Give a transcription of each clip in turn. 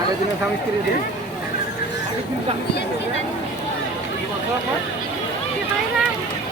আগের দিনের স্বামী স্ত্রী দিন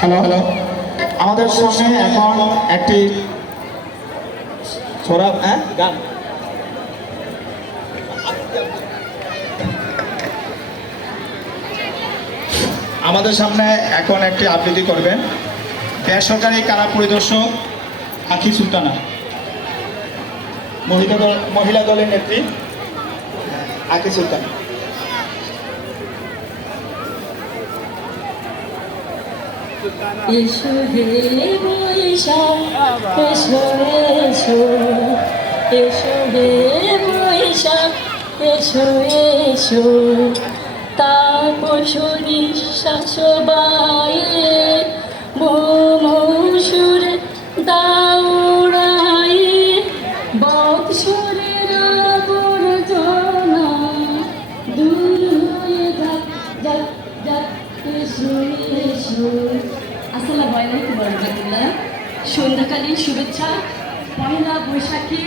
হ্যালো হ্যালো। আমাদের সামনে এখন একটি ছোড়া হ্যাঁ? গান। আমাদের সামনে এখন একটি আবৃত্তি করবেন। বেসরকারি কারা পরিদর্শক আখি সুলতানা মহিলা দল মহিলা দলের নেত্রী আখি সুলতানা। এসো হে বৈশাখ এসো এসো এসো হে বৈশাখ এসো। এসো তাপস নিঃশ্বাস বায়ে সুরে দাউড়ায়ে আসসালামু আলাইকুম রহমতুল্লাহ। সন্ধ্যাকালীন শুভেচ্ছা পয়লা বৈশাখে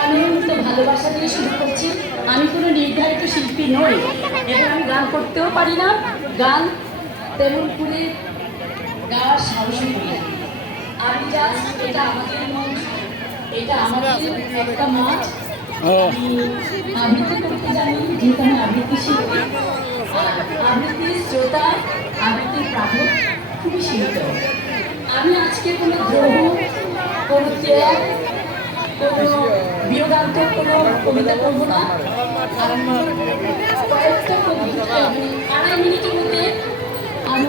অনন্ত ভালোবাসা দিয়ে শুরু করছি। আমি কোনো নির্ধারিত শিল্পী নই এবং আমি গান করতেও পারি না। গান তেমন করে গাওয়ার সাহসও করি আমি জাস্ট এটা আমাদের মঞ্চ এটা আমাদের একটা আমি আবৃত্তি করতে জানি যেহেতু আমি আবৃত্তি শিল্পী। প্রাপক খুবই সীমিত। আমি আজকে কোনো দ্রোহ কোনো ত্যাগ, কোনো বিয়োগান্ত কোনো কবিতা করব না। কয়েকটা কবিতা আড়াই মিনিটের মধ্যে আমি